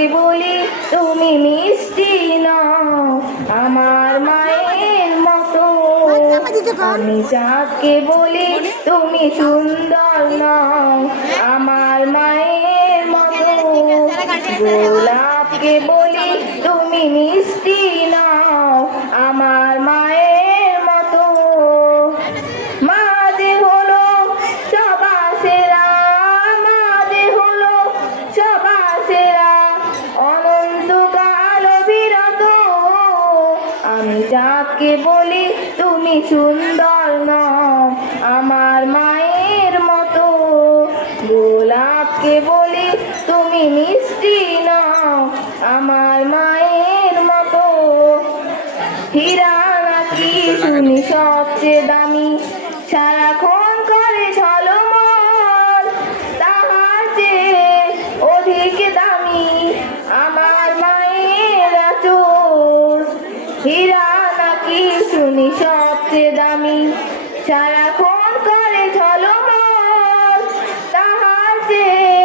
চাঁদকে বলি তুমি মিষ্টি নও আমার মায়ের মতো। আমি চাঁদকে বলি তুমি সুন্দর নও আমার মায়ের মতো। গোলাপকে বলি তুমি মিষ্টি নও আমার মায়ের মতো। মা যে হলো সবার সেরা, মা যে হলো সবার সেরা, অনন্তকাল অবিরত। আমি চাঁদকে বলি তুমি সুন্দর নও আমার মায়ের মতো। গোলাপকে বলি তুমি মিষ্টি নও আমার মায়ের মতো। হীরা নাকি শুনি সবচেয়ে দামি, সারাক্ষণ করে ঝলমল, তাহার চেয়ে অধিক দামি আমার মায়ের আঁচল। হীরা নাকি শুনি সবচেয়ে দামি, সারাক্ষণ করে ঝলমল, তাহার চেয়ে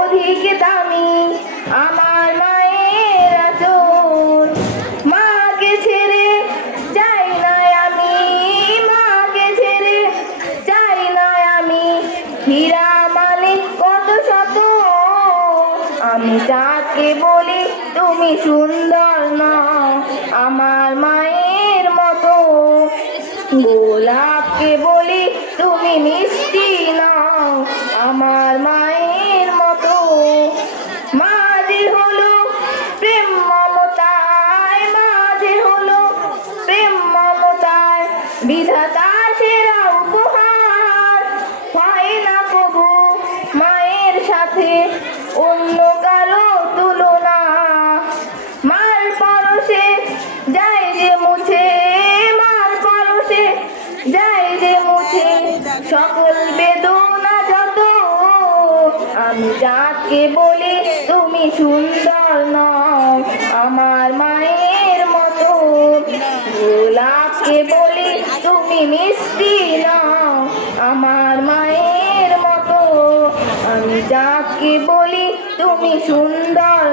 অধিক দামি আমার মায়ের আঁচল। মাকে ছেড়ে যাই না আমি, মাকে ছেড়ে যাই না আমি, হীরা মানে কত শত। আমি চাঁদকে বলি তুমি সুন্দর নও আমার মায়ের মতো। গোলাপকে বলি তুমি মিষ্টি নও আমার মায়ের মতো। মা যে হলো প্রেম মমতায়, মা যে হলো প্রেম মমতায়, বিধাতা সেরা উপহার। হয় না কবু মায়ের সাথে অন্য কারো তুলনা। মার পরশে যায় যে মুছে, মার পরশে যায় যে মুছে সকল বেদনা যত। আমি চাঁদকে বলি তুমি সুন্দর নও আমার মায়ের মতো। গোলাপকে বলি তুমি মিষ্টি নও আমার মায়ের মতো। আমি চাঁদকে বলি তুমি সুন্দর